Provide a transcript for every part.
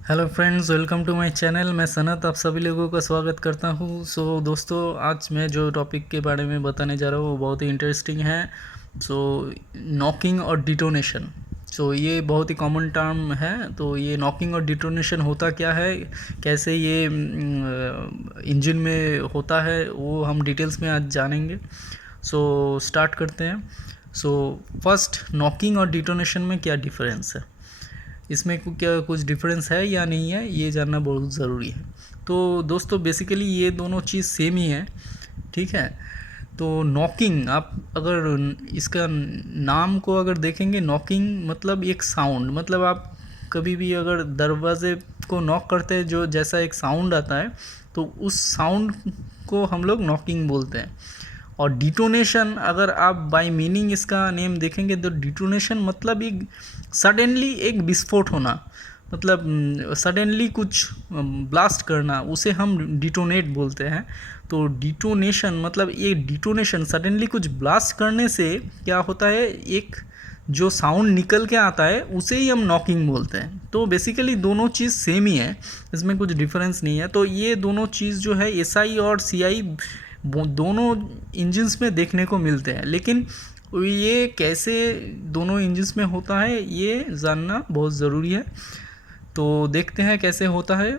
Hello friends, welcome to my channel. मैं सनत आप सभी लोगों का स्वागत करता हूँ। दोस्तों, आज मैं जो टॉपिक के बारे में बताने जा रहा हूँ वो बहुत ही इंटरेस्टिंग है। नॉकिंग और डिटोनेशन। ये बहुत ही कॉमन टर्म है। तो ये नॉकिंग और डिटोनेशन होता क्या है, कैसे ये इंजन में होता है, वो हम डिटेल्स में आज जानेंगे। स्टार्ट करते हैं। फर्स्ट, नॉकिंग और डिटोनेशन में क्या डिफरेंस है, इसमें क्या कुछ डिफरेंस है या नहीं है, ये जानना बहुत ज़रूरी है। तो दोस्तों, बेसिकली ये दोनों चीज़ सेम ही है, ठीक है। तो नॉकिंग, आप अगर इसका नाम को अगर देखेंगे, नॉकिंग मतलब एक साउंड, मतलब आप कभी भी अगर दरवाजे को नॉक करते हैं, जो जैसा एक साउंड आता है, तो उस साउंड को हम लोग नॉकिंग बोलते हैं। और डिटोनेशन, अगर आप बाय मीनिंग इसका नेम देखेंगे तो डिटोनेशन मतलब एक सडनली एक विस्फोट होना, मतलब सडनली कुछ ब्लास्ट करना, उसे हम डिटोनेट बोलते हैं। तो डिटोनेशन मतलब ये डिटोनेशन सडनली कुछ ब्लास्ट करने से क्या होता है, एक जो साउंड निकल के आता है उसे ही हम नॉकिंग बोलते हैं। तो बेसिकली दोनों चीज़ सेम ही है, इसमें कुछ डिफरेंस नहीं है। तो ये दोनों चीज़ जो है एसआई और सीआई दोनों इंजन्स में देखने को मिलते हैं, लेकिन ये कैसे दोनों इंजन्स में होता है ये जानना बहुत ज़रूरी है। तो देखते हैं कैसे होता है।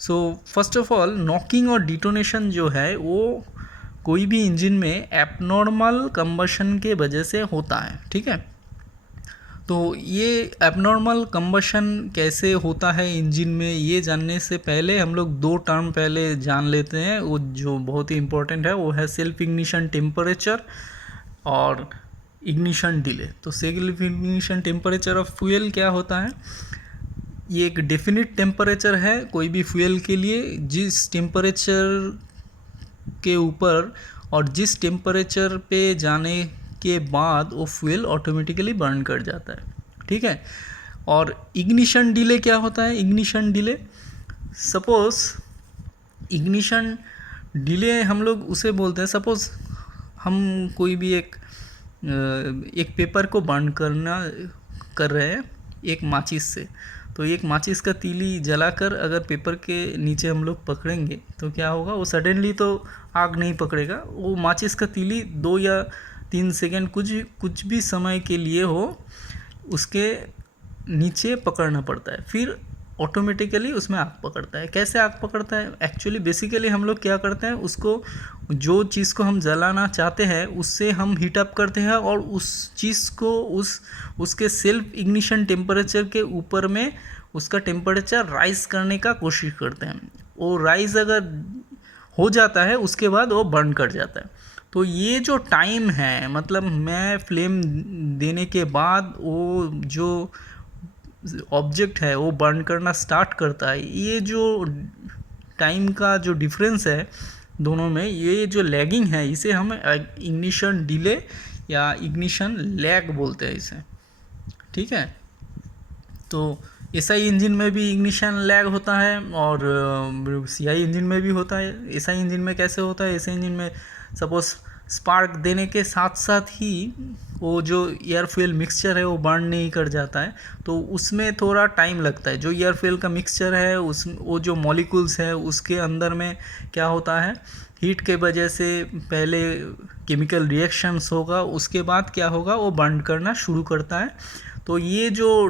फर्स्ट ऑफ ऑल, नॉकिंग और डिटोनेशन जो है वो कोई भी इंजन में एबनॉर्मल कंबशन के वजह से होता है, ठीक है। तो ये एबनॉर्मल कंबशन कैसे होता है इंजन में, ये जानने से पहले हम लोग दो टर्म पहले जान लेते हैं, वो जो बहुत ही इंपॉर्टेंट है, वो है सेल्फ इग्निशन टेम्परेचर और इग्निशन डिले। तो self ignition temperature of fuel क्या होता है, ये एक डेफिनिट टेम्परेचर है कोई भी फ्यूल के लिए, जिस टेम्परेचर के ऊपर और जिस टेम्परेचर पे जाने के बाद वो फ्यूल ऑटोमेटिकली बर्न कर जाता है, ठीक है। और इग्निशन डिले क्या होता है, ignition delay, suppose ignition delay हम लोग उसे बोलते हैं, सपोज हम कोई भी एक पेपर को बर्न कर रहे हैं एक माचिस से। तो एक माचिस का तीली जलाकर अगर पेपर के नीचे हम लोग पकड़ेंगे तो क्या होगा, वो सडनली तो आग नहीं पकड़ेगा, वो माचिस का तीली 2 या 3 सेकंड कुछ भी समय के लिए हो उसके नीचे पकड़ना पड़ता है, फिर ऑटोमेटिकली उसमें आग पकड़ता है। कैसे आग पकड़ता है, एक्चुअली बेसिकली हम लोग क्या करते हैं, उसको जो चीज़ को हम जलाना चाहते हैं उससे हम हीट अप करते हैं और उस चीज़ को उसके सेल्फ इग्निशन टेम्परेचर के ऊपर में उसका टेम्परेचर राइज करने का कोशिश करते हैं। वो राइज अगर हो जाता है उसके बाद वो बर्न कर जाता है। तो ये जो टाइम है, मतलब मैं फ्लेम देने के बाद वो जो ऑब्जेक्ट है वो बर्न करना स्टार्ट करता है, ये जो टाइम का जो डिफरेंस है दोनों में, ये जो लैगिंग है, इसे हम इग्निशन डिले या इग्निशन लैग बोलते हैं इसे, ठीक है। तो एसआई इंजन में भी इग्निशन लैग होता है और सीआई इंजन में भी होता है। एसआई इंजन में कैसे होता है, एसआई इंजन में सपोज स्पार्क देने के साथ साथ ही वो जो एयर फ्यूल मिक्सचर है वो बर्न नहीं कर जाता है, तो उसमें थोड़ा टाइम लगता है। जो एयर फ्यूल का मिक्सचर है उस वो जो मॉलिक्यूल्स है उसके अंदर में क्या होता है, हीट के वजह से पहले केमिकल रिएक्शंस होगा, उसके बाद क्या होगा, वो बर्न करना शुरू करता है। तो ये जो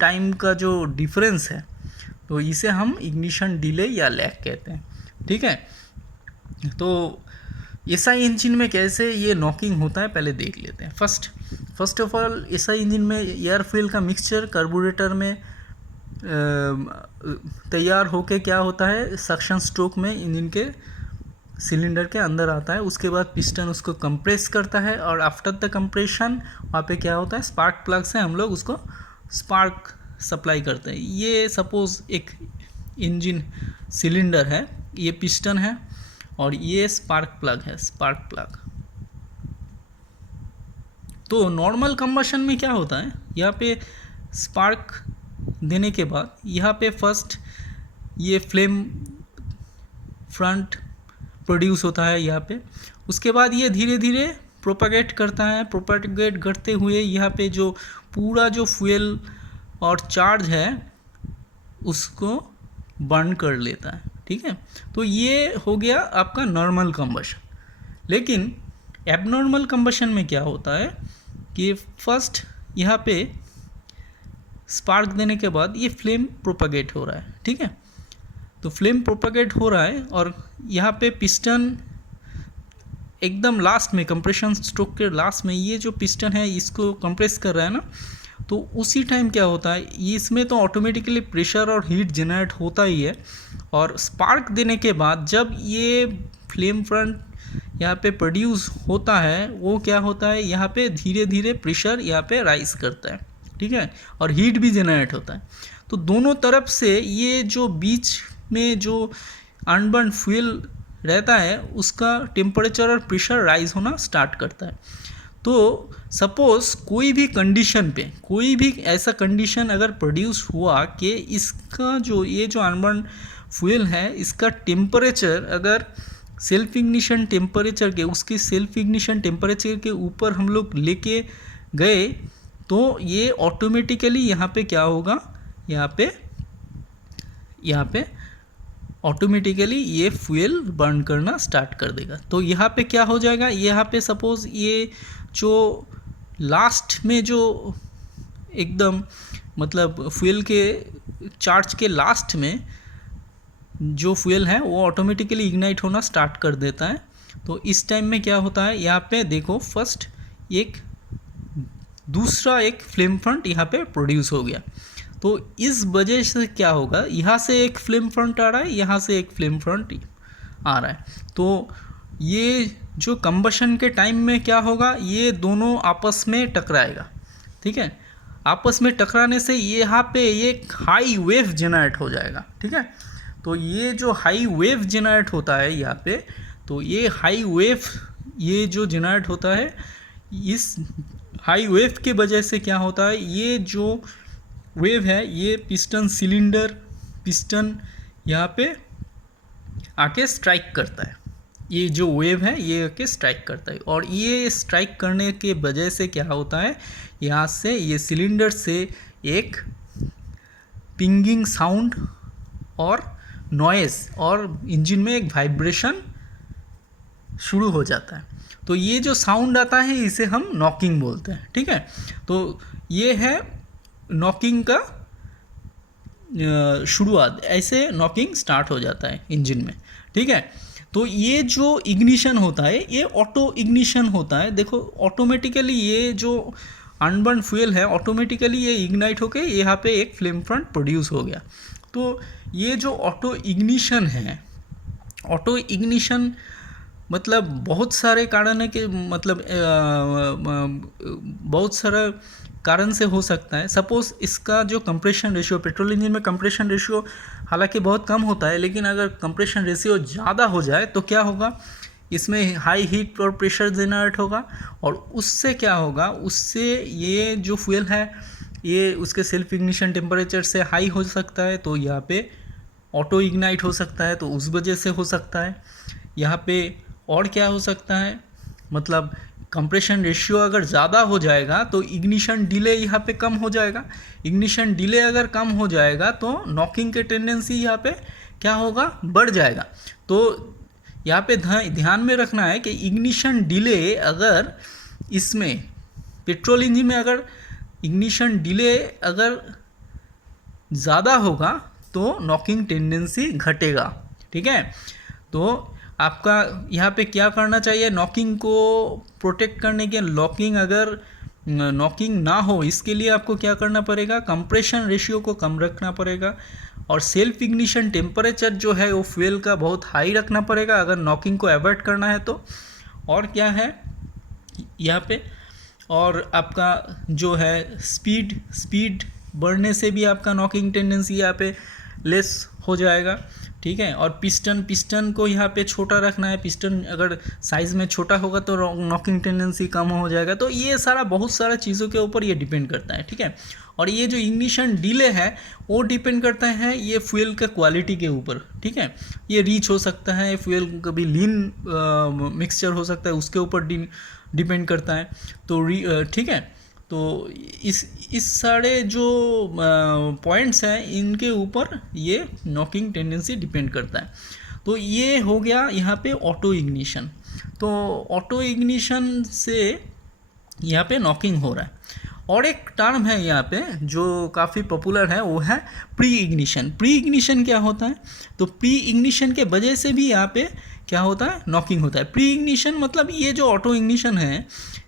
टाइम का जो डिफरेंस है, तो इसे हम इग्निशन डिले या लैग कहते हैं, ठीक है। तो एसआई इंजन में कैसे ये नॉकिंग होता है पहले देख लेते हैं। First of all, SI engine में एयर फ्यूल का मिक्सचर कार्बोरेटर में तैयार होके क्या होता है, सक्शन स्ट्रोक में इंजन के सिलेंडर के अंदर आता है। उसके बाद पिस्टन उसको कंप्रेस करता है और आफ्टर द कंप्रेशन वहाँ पे क्या होता है, स्पार्क प्लग से हम लोग उसको स्पार्क सप्लाई करते हैं। ये सपोज एक इंजन सिलेंडर है, ये पिस्टन है और ये स्पार्क प्लग है, स्पार्क प्लग। तो नॉर्मल कंबशन में क्या होता है, यहाँ पे स्पार्क देने के बाद यहाँ पे फर्स्ट ये फ्लेम फ्रंट प्रोड्यूस होता है यहाँ पे। उसके बाद ये धीरे धीरे प्रोपागेट करता है, प्रोपागेट करते हुए यहाँ पे जो पूरा जो फ्यूल और चार्ज है उसको बर्न कर लेता है, ठीक है। तो ये हो गया आपका नॉर्मल कंबशन। लेकिन एबनॉर्मल कंबशन में क्या होता है कि फर्स्ट यहाँ पे स्पार्क देने के बाद ये फ्लेम प्रोपागेट हो रहा है, ठीक है। तो फ्लेम प्रोपागेट हो रहा है और यहाँ पे पिस्टन एकदम लास्ट में, कंप्रेशन स्ट्रोक के लास्ट में ये जो पिस्टन है इसको कंप्रेस कर रहा है ना, तो उसी टाइम क्या होता है, इसमें तो ऑटोमेटिकली प्रेशर और हीट जनरेट होता ही है। और स्पार्क देने के बाद जब ये फ्लेम फ्रंट यहाँ पे प्रोड्यूस होता है, वो क्या होता है, यहाँ पे धीरे धीरे प्रेशर यहाँ पे राइज करता है, ठीक है, और हीट भी जनरेट होता है। तो दोनों तरफ से ये जो बीच में जो अनबर्न फ्यूल रहता है उसका टेम्परेचर और प्रेशर राइज होना स्टार्ट करता है। तो सपोज़ कोई भी कंडीशन पे, कोई भी ऐसा कंडीशन अगर प्रोड्यूस हुआ कि इसका जो ये जो अनबर्न फ्यूल है इसका टेम्परेचर अगर सेल्फ इग्निशन टेम्परेचर के, उसकी सेल्फ इग्निशन टेम्परेचर के ऊपर हम लोग लेके गए, तो ये ऑटोमेटिकली यहाँ पे क्या होगा, यहाँ पे ऑटोमेटिकली ये फ्यूल बर्न करना स्टार्ट कर देगा। तो यहाँ पे क्या हो जाएगा, यहाँ पे सपोज़ ये जो लास्ट में जो एकदम मतलब फ्यूल के चार्ज के लास्ट में जो फ्यूल है वो ऑटोमेटिकली इग्नाइट होना स्टार्ट कर देता है। तो इस टाइम में क्या होता है, यहाँ पे देखो फर्स्ट एक दूसरा एक फ्लेम फ्रंट यहाँ पे प्रोड्यूस हो गया। तो इस वजह से क्या होगा, यहाँ से एक फ्लेम फ्रंट आ रहा है, यहाँ से एक फ्लेम फ्रंट आ रहा है। तो ये जो कंबशन के टाइम में क्या होगा, ये दोनों आपस में टकराएगा, ठीक है। आपस में टकराने से यहाँ पे एक हाई वेव जनरेट हो जाएगा, ठीक है। तो ये जो हाई वेव जनरेट होता है यहाँ पे, तो ये हाई वेव ये जो जनरेट होता है, इस हाई वेव के वजह से क्या होता है, ये जो वेव है ये पिस्टन सिलेंडर, पिस्टन यहाँ पे आके स्ट्राइक करता है। ये जो वेव है ये आके स्ट्राइक करता है, और ये स्ट्राइक करने के वजह से क्या होता है, यहाँ से ये सिलेंडर से एक पिंगिंग साउंड और नॉइज़ और इंजन में एक वाइब्रेशन शुरू हो जाता है। तो ये जो साउंड आता है इसे हम नॉकिंग बोलते हैं, ठीक है। तो ये है नॉकिंग का शुरुआत, ऐसे नॉकिंग स्टार्ट हो जाता है इंजन में, ठीक है। तो ये जो इग्निशन होता है ये ऑटो इग्निशन होता है। देखो ऑटोमेटिकली ये जो अनबर्न फ्यूल है ऑटोमेटिकली ये इग्नाइट होके यहाँ पे एक फ्लेम फ्रंट प्रोड्यूस हो गया। तो ये जो ऑटो इग्निशन है, ऑटो इग्निशन मतलब बहुत सारे कारण है कि मतलब बहुत सारा कारण से हो सकता है। सपोज़ इसका जो कंप्रेशन रेशियो, पेट्रोल इंजन में कंप्रेशन रेशियो हालांकि बहुत कम होता है, लेकिन अगर कंप्रेशन रेशियो ज़्यादा हो जाए तो क्या होगा, इसमें हाई हीट और प्रेशर जनरेट होगा, और उससे क्या होगा, उससे ये जो फ्यूल है ये उसके सेल्फ इग्निशन टेम्परेचर से हाई हो सकता है, तो यहाँ पे ऑटो इग्नाइट हो सकता है, तो उस वजह से हो सकता है। यहाँ पे और क्या हो सकता है, मतलब कंप्रेशन रेशियो अगर ज़्यादा हो जाएगा तो इग्निशन डिले यहाँ पे कम हो जाएगा। इग्निशन डिले अगर कम हो जाएगा तो नॉकिंग के टेंडेंसी यहाँ पे क्या होगा, बढ़ जाएगा। तो यहाँ पे ध्यान में रखना है कि इग्निशन डिले अगर इसमें पेट्रोल इंजन में अगर इग्निशन डिले अगर ज़्यादा होगा तो नॉकिंग टेंडेंसी घटेगा, ठीक है। तो आपका यहाँ पे क्या करना चाहिए, नॉकिंग को प्रोटेक्ट करने के, अगर नॉकिंग ना हो इसके लिए आपको क्या करना पड़ेगा, कंप्रेशन रेशियो को कम रखना पड़ेगा, और सेल्फ इग्निशन टेम्परेचर जो है वो फ्यूल का बहुत हाई रखना पड़ेगा अगर नॉकिंग को अवॉइड करना है तो। और क्या है यहाँ पे, और आपका जो है स्पीड बढ़ने से भी आपका नॉकिंग टेंडेंसी यहाँ पे लेस हो जाएगा, ठीक है। और पिस्टन को यहाँ पे छोटा रखना है, पिस्टन अगर साइज़ में छोटा होगा तो नॉकिंग टेंडेंसी कम हो जाएगा। तो ये सारा बहुत सारा चीज़ों के ऊपर ये डिपेंड करता है, ठीक है। और ये जो इग्निशन डिले है वो डिपेंड करता है ये फ्यूल का क्वालिटी के ऊपर, ठीक है। ये रिच हो सकता है, फ्यूल कभी लीन मिक्सचर हो सकता है, उसके ऊपर डिपेंड करता है। तो ठीक है, तो इस सारे जो पॉइंट्स हैं इनके ऊपर ये नॉकिंग टेंडेंसी डिपेंड करता है। तो ये हो गया यहाँ पे ऑटो इग्निशन। तो ऑटो इग्निशन से यहाँ पे नॉकिंग हो रहा है। और एक टर्म है यहाँ पे जो काफ़ी पॉपुलर है, वो है प्री इग्निशन। प्री इग्निशन क्या होता है? तो प्री इग्निशन के वजह से भी यहाँ पे क्या होता है? नॉकिंग होता है। प्री इग्निशन मतलब ये जो ऑटो इग्निशन है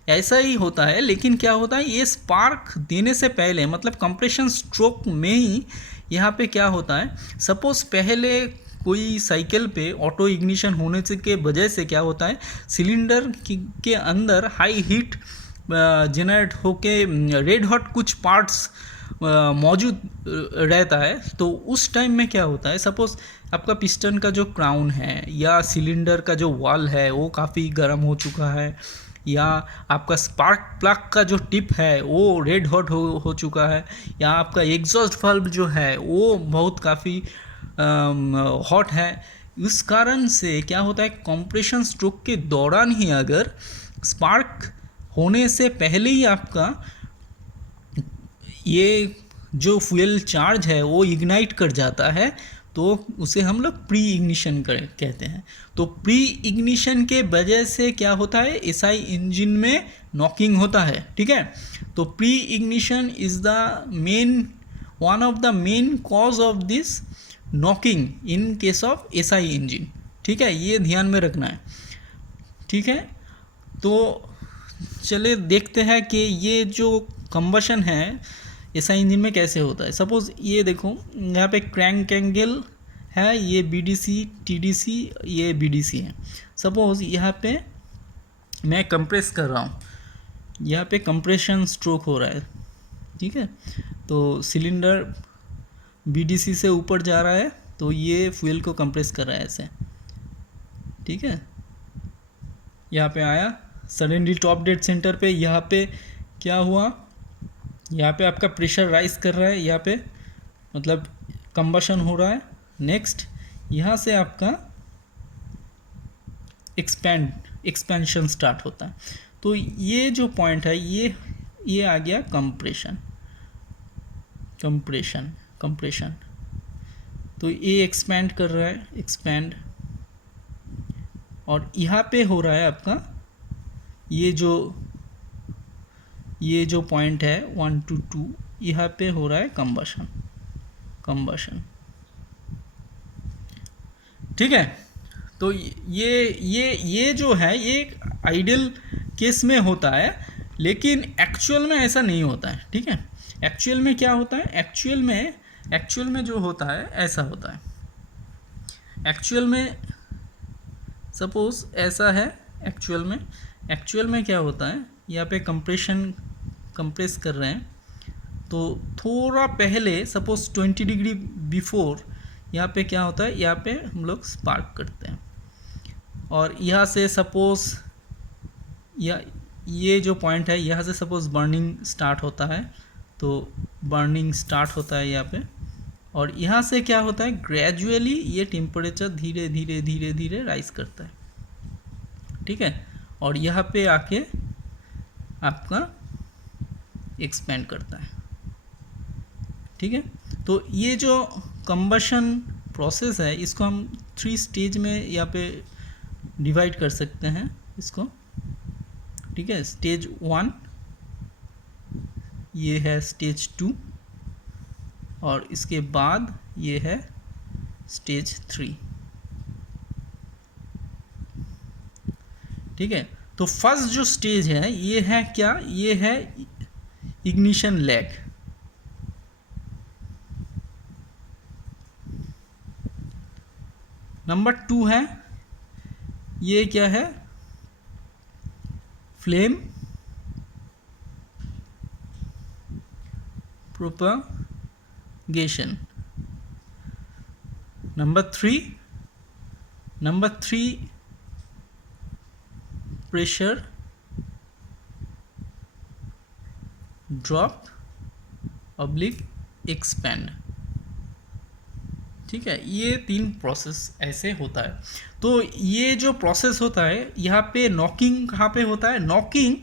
ऐसा ही होता है, लेकिन क्या होता है, ये स्पार्क देने से पहले मतलब कंप्रेशन स्ट्रोक में ही यहाँ पे क्या होता है, सपोज पहले कोई साइकिल पे ऑटो इग्निशन होने से के वजह से क्या होता है, सिलेंडर के अंदर हाई हीट जनरेट होके रेड हॉट कुछ पार्ट्स मौजूद रहता है। तो उस टाइम में क्या होता है, सपोज आपका पिस्टन का जो क्राउन है या सिलेंडर का जो वॉल है वो काफ़ी गर्म हो चुका है, या आपका स्पार्क प्लग का जो टिप है वो रेड हॉट हो चुका है, या आपका एग्जॉस्ट वाल्व जो है वो बहुत काफ़ी हॉट है। इस कारण से क्या होता है, कंप्रेशन स्ट्रोक के दौरान ही अगर स्पार्क होने से पहले ही आपका ये जो फ्यूल चार्ज है वो इग्नाइट कर जाता है, तो उसे हम लोग प्री इग्निशन कहते हैं। तो प्री इग्निशन के वजह से क्या होता है, एसआई इंजन में नॉकिंग होता है। ठीक है, तो pre ignition is the one of the main cause of this knocking in case of SI engine. ठीक है, ये ध्यान में रखना है। ठीक है, तो चलिए देखते हैं कि ये जो कंबशन है एसआई इंजन में कैसे होता है। सपोज़ ये देखो, यहाँ पे क्रैंक एंगल है, ये बीडीसी टीडीसी, ये बीडीसी है। सपोज़ यहाँ पे मैं कंप्रेस कर रहा हूँ, यहाँ पे कंप्रेशन स्ट्रोक हो रहा है। ठीक है, तो सिलेंडर बीडीसी से ऊपर जा रहा है, तो ये फ्यूल को कंप्रेस कर रहा है ऐसे। ठीक है, यहाँ पे आया सडनली टॉप डेड सेंटर पे, यहाँ पे क्या हुआ, यहाँ पे आपका प्रेशर राइज कर रहा है, यहाँ पे मतलब कंबशन हो रहा है। नेक्स्ट यहाँ से आपका एक्सपेंशन स्टार्ट होता है। तो ये जो पॉइंट है ये आ गया कंप्रेशन। तो ये एक्सपेंड कर रहा है, एक्सपेंड, और यहाँ पे हो रहा है आपका ये जो पॉइंट है 1 to 2, यहाँ पे हो रहा है कंबशन। ठीक है, तो ये जो है ये आइडियल केस में होता है, लेकिन एक्चुअल में ऐसा नहीं होता है। ठीक है, एक्चुअल में क्या होता है, एक्चुअल में जो होता है ऐसा होता है। एक्चुअल में सपोज ऐसा है, एक्चुअल में क्या होता है, यहाँ पे कंप्रेस कर रहे हैं, तो थोड़ा पहले सपोज 20 डिग्री बिफोर यहाँ पे क्या होता है, यहाँ पे हम लोग स्पार्क करते हैं, और यहाँ से सपोज ये जो पॉइंट है यहाँ से सपोज बर्निंग स्टार्ट होता है, तो बर्निंग स्टार्ट होता है यहाँ पे, और यहाँ से क्या होता है, ग्रेजुअली ये टेम्परेचर धीरे धीरे राइज करता है। ठीक है, और यहाँ पे आके आपका एक्सपेंड करता है। ठीक है, तो ये जो कंबशन प्रोसेस है इसको हम 3 स्टेज में यहाँ पे डिवाइड कर सकते हैं इसको। ठीक है, स्टेज 1, ये है स्टेज 2, और इसके बाद ये है स्टेज 3। ठीक है, तो फर्स्ट जो स्टेज है ये है क्या, ये है इग्निशन लैग। नंबर 2 है, ये क्या है, flame propagation. Number 3 pressure drop oblique expand. ठीक है, ये 3 प्रोसेस ऐसे होता है। तो ये जो प्रोसेस होता है यहाँ पे नॉकिंग कहाँ पे होता है, नॉकिंग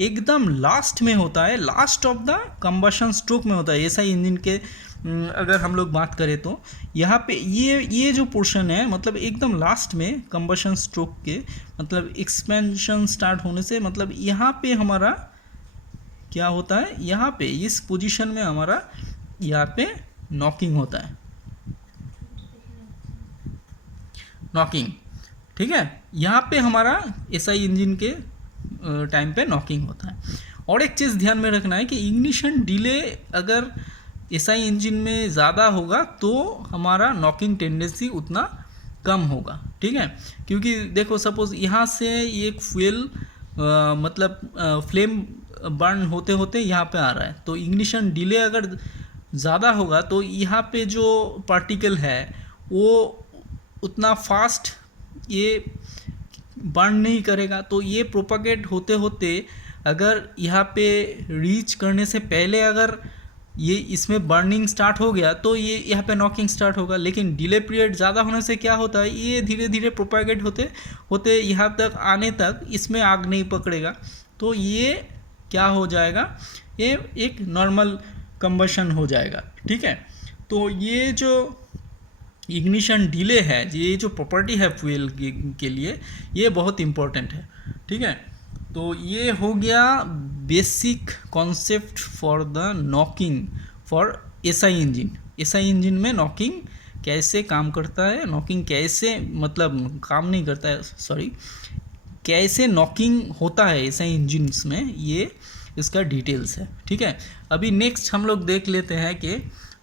एकदम लास्ट में होता है, last of the combustion stroke में होता है एसआई इंजन के। अगर हम लोग बात करें तो यहाँ पे ये जो पोर्शन है मतलब एकदम लास्ट में कंबशन स्ट्रोक के, मतलब एक्सपेंशन स्टार्ट होने से मतलब यहाँ पे हमारा क्या होता है, यहाँ पे इस पोजीशन में हमारा यहाँ पे नॉकिंग होता है, नॉकिंग, ठीक है। यहाँ पे हमारा एसआई इंजन के टाइम पे नॉकिंग होता है। और एक चीज़ ध्यान में रखना है कि इग्निशन डिले अगर एसआई इंजन में ज़्यादा होगा तो हमारा नॉकिंग टेंडेंसी उतना कम होगा, ठीक है। क्योंकि देखो सपोज़ यहाँ से एक फ्यूल मतलब फ्लेम बर्न होते होते यहाँ पे आ रहा है, तो इग्निशन डिले अगर ज़्यादा होगा तो यहाँ पे जो पार्टिकल है वो उतना फास्ट ये बर्न नहीं करेगा, तो ये प्रोपागेट होते होते अगर यहाँ पे रीच करने से पहले अगर ये इसमें बर्निंग स्टार्ट हो गया तो ये यहाँ पे नॉकिंग स्टार्ट होगा। लेकिन डिले पीरियड ज़्यादा होने से क्या होता है, ये धीरे धीरे प्रोपागेट होते होते यहाँ तक आने तक इसमें आग नहीं पकड़ेगा, तो ये क्या हो जाएगा, ये एक नॉर्मल कंबशन हो जाएगा, ठीक है। तो ये जो इग्निशन डिले है, ये जो प्रॉपर्टी है फ्यूल के लिए, ये बहुत इम्पोर्टेंट है, ठीक है। तो ये हो गया basic concept for the knocking for SI engine. SI engine में नॉकिंग कैसे काम करता है, नॉकिंग कैसे मतलब काम नहीं करता है, सॉरी, कैसे नॉकिंग होता है एसआई इंजन्स में, ये इसका डिटेल्स है, ठीक है। अभी नेक्स्ट हम लोग देख लेते हैं कि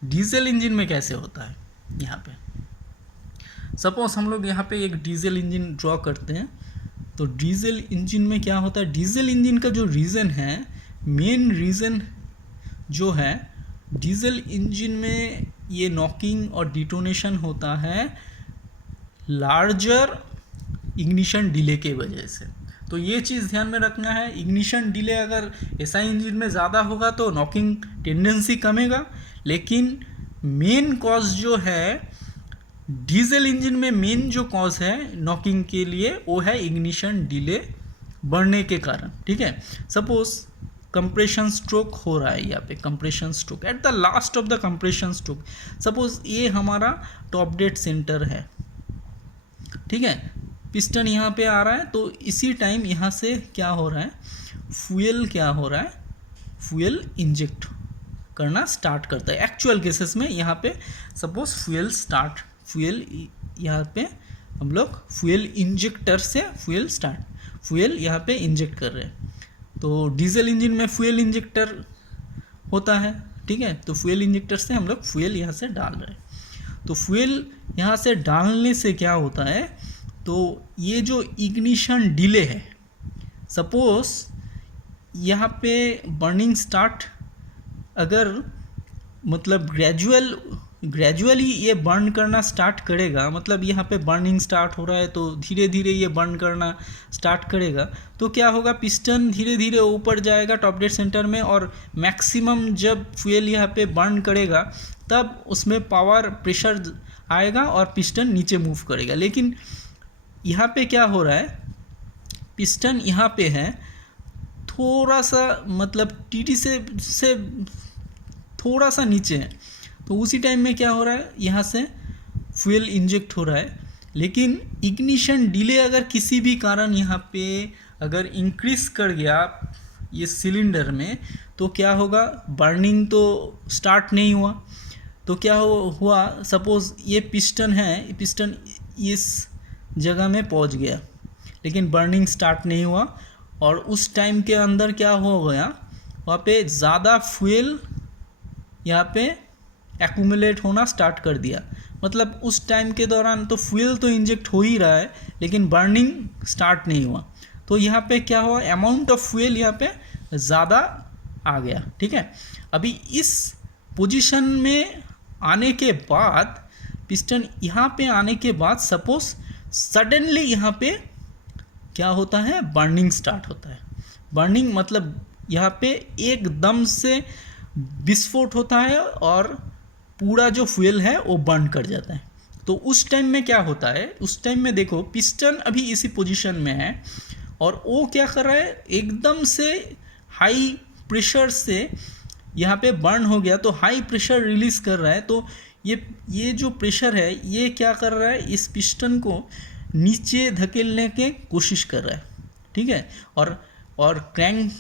डीजल इंजन में कैसे होता है। यहाँ पे सपोज हम लोग यहाँ पे एक डीजल इंजन ड्रॉ करते हैं, तो डीजल इंजन में क्या होता है, डीजल इंजन का जो रीज़न है, मेन रीज़न जो है डीजल इंजन में ये नॉकिंग और डिटोनेशन होता है लार्जर इग्निशन डिले के वजह से। तो ये चीज़ ध्यान में रखना है, इग्निशन डिले अगर एसआई इंजन में ज़्यादा होगा तो नॉकिंग टेंडेंसी कमेगा, लेकिन मेन कॉज जो है डीजल इंजन में, मेन जो कॉज है नॉकिंग के लिए वो है इग्निशन डिले बढ़ने के कारण, ठीक है। सपोज कंप्रेशन स्ट्रोक हो रहा है, यहाँ पे compression stroke at the last of the compression stroke, suppose ये हमारा टॉप डेड सेंटर है, ठीक है, पिस्टन यहाँ पे आ रहा है, तो इसी टाइम यहाँ से क्या हो रहा है, फ्यूल क्या हो रहा है, फ्यूल इंजेक्ट करना स्टार्ट करता है। एक्चुअल केसेस में यहाँ पे सपोज फ्यूल यहाँ पे हम लोग फ्यूल इंजेक्टर से फ्यूल यहाँ पे इंजेक्ट कर रहे हैं, तो डीजल इंजन में फ्यूल इंजेक्टर होता है, ठीक है। तो फ्यूल इंजेक्टर से हम लोग फ्यूल यहाँ से डाल रहे हैं, तो फ्यूल यहाँ से डालने से क्या होता है, तो ये जो इग्निशन डिले है, सपोज यहाँ पे बर्निंग स्टार्ट अगर मतलब ग्रेजुअली ये बर्न करना स्टार्ट करेगा, मतलब यहाँ पे बर्निंग स्टार्ट हो रहा है तो धीरे धीरे ये बर्न करना स्टार्ट करेगा, तो क्या होगा, पिस्टन धीरे धीरे ऊपर जाएगा टॉप डेड सेंटर में, और मैक्सिमम जब फ्यूल यहाँ पे बर्न करेगा तब उसमें पावर प्रेशर आएगा और पिस्टन नीचे मूव करेगा। लेकिन यहाँ पे क्या हो रहा है, पिस्टन यहाँ पे है थोड़ा सा मतलब टीटी से थोड़ा सा नीचे है, तो उसी टाइम में क्या हो रहा है, यहाँ से फ्यूल इंजेक्ट हो रहा है। लेकिन इग्निशन डिले अगर किसी भी कारण यहाँ पे अगर इंक्रीज कर गया ये सिलेंडर में, तो क्या होगा, बर्निंग तो स्टार्ट नहीं हुआ, तो क्या हुआ, सपोज ये पिस्टन है, पिस्टन इस जगह में पहुँच गया लेकिन बर्निंग स्टार्ट नहीं हुआ, और उस टाइम के अंदर क्या हो गया, वहाँ पे ज़्यादा फ्यूल यहाँ पे एक्यूमुलेट होना स्टार्ट कर दिया। मतलब उस टाइम के दौरान तो फ्यूल तो इंजेक्ट हो ही रहा है लेकिन बर्निंग स्टार्ट नहीं हुआ, तो यहाँ पे क्या हुआ, अमाउंट ऑफ फ्यूल यहाँ पे ज़्यादा आ गया, ठीक है। अभी इस पोजीशन में आने के बाद, पिस्टन यहाँ पे आने के बाद सपोज सडनली यहाँ पे क्या होता है, बर्निंग स्टार्ट होता है। बर्निंग मतलब यहाँ पे एकदम से विस्फोट होता है और पूरा जो फ्यूल है वो बर्न कर जाता है। तो उस टाइम में क्या होता है, उस टाइम में देखो पिस्टन अभी इसी पोजीशन में है और वो क्या कर रहा है, एकदम से हाई प्रेशर से यहाँ पे बर्न हो गया तो हाई प्रेशर रिलीज कर रहा है। तो ये जो प्रेशर है ये क्या कर रहा है, इस पिस्टन को नीचे धकेलने के कोशिश कर रहा है, ठीक है। और क्रैंक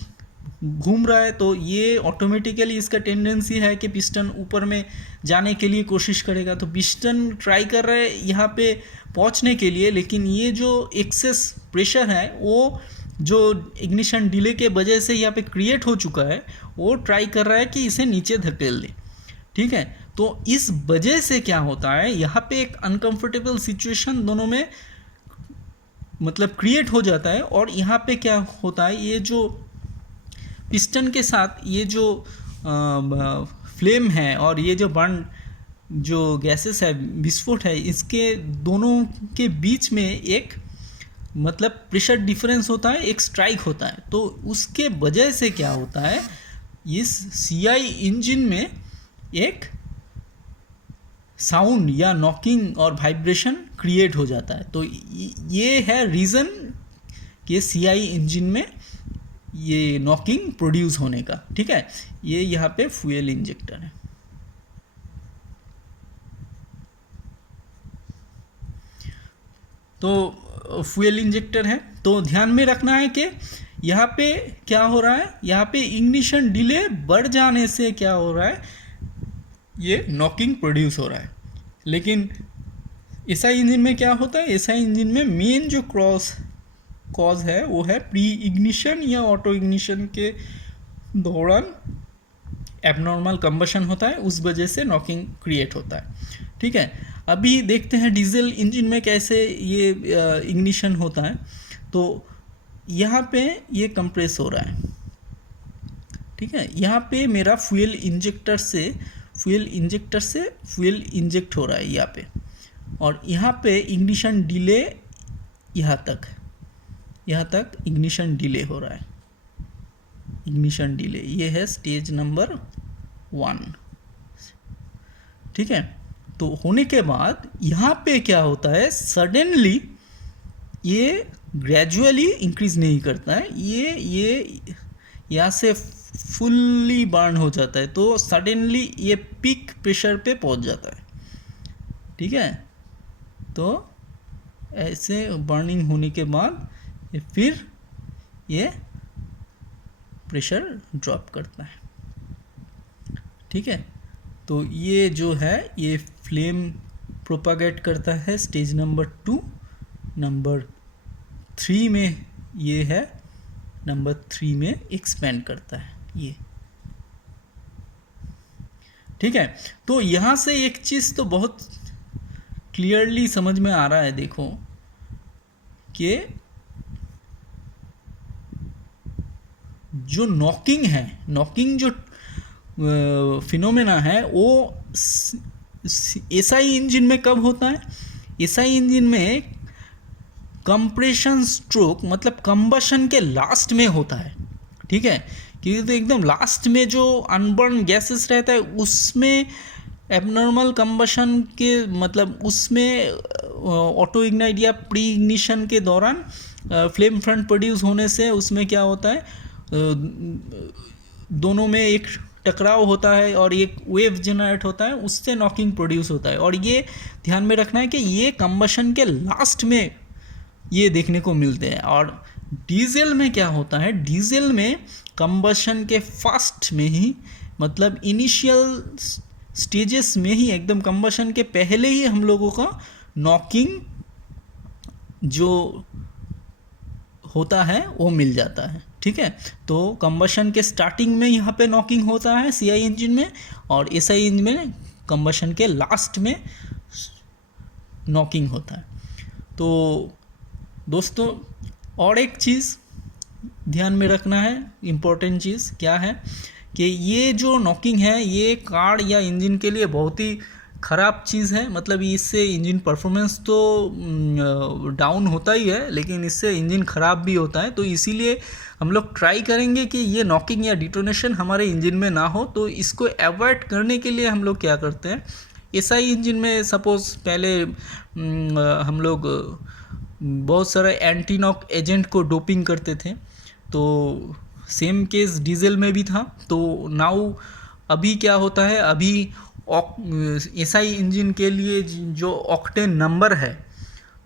घूम रहा है तो ये ऑटोमेटिकली इसका टेंडेंसी है कि पिस्टन ऊपर में जाने के लिए कोशिश करेगा। तो पिस्टन ट्राई कर रहा है यहाँ पे पहुँचने के लिए, लेकिन ये जो एक्सेस प्रेशर है वो जो इग्निशन डिले के वजह से यहाँ पे क्रिएट हो चुका है, वो ट्राई कर रहा है कि इसे नीचे धकेल दे, ठीक है। तो इस वजह से क्या होता है, यहाँ पे एक अनकंफर्टेबल सिचुएशन दोनों में मतलब क्रिएट हो जाता है। और यहाँ पे क्या होता है, ये जो पिस्टन के साथ ये जो फ्लेम है और ये जो बर्न जो गैसेस है, विस्फोट है, इसके दोनों के बीच में एक मतलब प्रेशर डिफरेंस होता है, एक स्ट्राइक होता है। तो उसके वजह से क्या होता है, इस सीआई इंजन में एक साउंड या नॉकिंग और वाइब्रेशन क्रिएट हो जाता है। तो ये है रीज़न कि सीआई इंजन में ये नॉकिंग प्रोड्यूस होने का, ठीक है। ये यहाँ पे फ्यूल इंजेक्टर है। तो फ्यूल इंजेक्टर है, तो ध्यान में रखना है कि यहाँ पे क्या हो रहा है, यहाँ पे इग्निशन डिले बढ़ जाने से क्या हो रहा है, ये नॉकिंग प्रोड्यूस हो रहा है। लेकिन एसआई इंजन में क्या होता है, एसआई इंजन में मेन जो कॉज है वो है प्री इग्निशन या ऑटो इग्निशन के दौरान एबनॉर्मल कंबशन होता है, उस वजह से नॉकिंग क्रिएट होता है, ठीक है। अभी देखते हैं डीजल इंजन में कैसे ये इग्निशन होता है। तो यहाँ पे ये कंप्रेस हो रहा है, ठीक है। यहाँ पे मेरा फ्यूल इंजेक्टर से फ्यूल इंजेक्ट हो रहा है यहाँ पे, और यहाँ पे इग्निशन डिले यहाँ तक इग्निशन डिले हो रहा है। इग्निशन डिले ये है स्टेज नंबर 1, ठीक है। तो होने के बाद यहाँ पे क्या होता है, सडनली ये ग्रेजुअली इंक्रीज नहीं करता है, ये यहाँ से फुल्ली बर्न हो जाता है, तो सडनली ये पीक प्रेशर पे पहुँच जाता है, ठीक है। तो ऐसे बर्निंग होने के बाद फिर ये प्रेशर ड्रॉप करता है, ठीक है। तो ये जो है ये फ्लेम प्रोपागेट करता है स्टेज नंबर 2, नंबर 3 में ये है, नंबर 3 में एक्सपेंड करता है ये, ठीक है। तो यहाँ से एक चीज़ तो बहुत क्लियरली समझ में आ रहा है, देखो कि जो नॉकिंग जो फिनोमेना है वो एसआई इंजन में कब होता है, एसआई इंजन में कंप्रेशन स्ट्रोक मतलब कंबशन के लास्ट में होता है, ठीक है। क्योंकि तो एकदम लास्ट में जो अनबर्न गैसेस रहता है उसमें एबनॉर्मल कंबशन के मतलब उसमें ऑटो इग्नाइट या प्री इग्निशन के दौरान फ्लेम फ्रंट प्रोड्यूस होने से उसमें क्या होता है, दोनों में एक टकराव होता है और एक वेव जनरेट होता है, उससे नॉकिंग प्रोड्यूस होता है। और ये ध्यान में रखना है कि ये कंबशन के लास्ट में ये देखने को मिलते हैं। और डीजल में क्या होता है, डीजल में कंबशन के फर्स्ट में ही मतलब इनिशियल स्टेजेस में ही एकदम कंबशन के पहले ही हम लोगों का नॉकिंग जो होता है वो मिल जाता है, ठीक है। तो कंबशन के स्टार्टिंग में यहाँ पे नॉकिंग होता है सीआई इंजन में, और एसआई इंजन में कंबशन के लास्ट में नॉकिंग होता है। तो दोस्तों और एक चीज़ ध्यान में रखना है, इम्पोर्टेंट चीज़ क्या है कि ये जो नॉकिंग है ये कार या इंजन के लिए बहुत ही ख़राब चीज़ है। मतलब इससे इंजन परफॉर्मेंस तो डाउन होता ही है, लेकिन इससे इंजन ख़राब भी होता है। तो इसीलिए हम लोग ट्राई करेंगे कि ये नॉकिंग या डिटोनेशन हमारे इंजन में ना हो। तो इसको अवॉइड करने के लिए हम लोग क्या करते हैं, एसआई इंजन में सपोज़ पहले हम लोग बहुत सारे एंटी नॉक एजेंट को डोपिंग करते थे। तो सेम केस डीजल में भी था। तो नाउ अभी क्या होता है, अभी एसआई इंजन के लिए जो ऑक्टेन नंबर है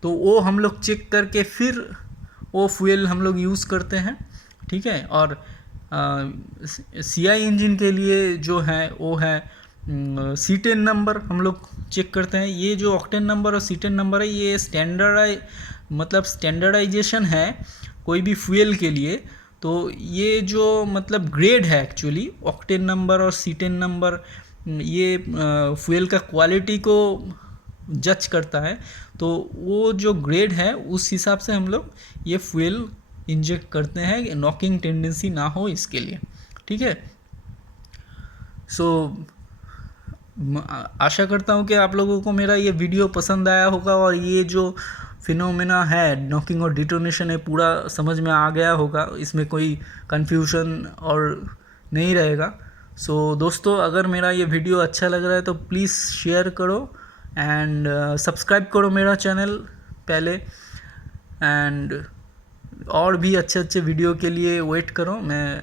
तो वो हम लोग चेक करके फिर वो फ्यूल हम लोग यूज़ करते हैं, ठीक है। और सीआई इंजन के लिए जो है वो है C10 नंबर हम लोग चेक करते हैं। ये जो ऑक्टेन नंबर और C10 नंबर है ये स्टैंडर्डाइजेशन है कोई भी फ्यूल के लिए। तो ये जो मतलब ग्रेड है एक्चुअली ऑक्टेन नंबर और C10 नंबर, ये फ्यूल का क्वालिटी को जज करता है। तो वो जो ग्रेड है उस हिसाब से हम लोग ये फ्यूल इंजेक्ट करते हैं, नॉकिंग टेंडेंसी ना हो इसके लिए, ठीक है। सो आशा करता हूँ कि आप लोगों को मेरा ये वीडियो पसंद आया होगा और ये जो फिनोमेना है नॉकिंग और डिटोनेशन है पूरा समझ में आ गया होगा, इसमें कोई कन्फ्यूजन और नहीं रहेगा। सो दोस्तों, अगर मेरा ये वीडियो अच्छा लग रहा है तो प्लीज़ शेयर करो एंड सब्सक्राइब करो मेरा चैनल पहले, एंड और भी अच्छे अच्छे वीडियो के लिए वेट करो। मैं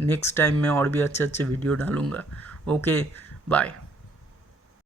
नेक्स्ट टाइम में और भी अच्छे अच्छे वीडियो डालूँगा। Okay, bye.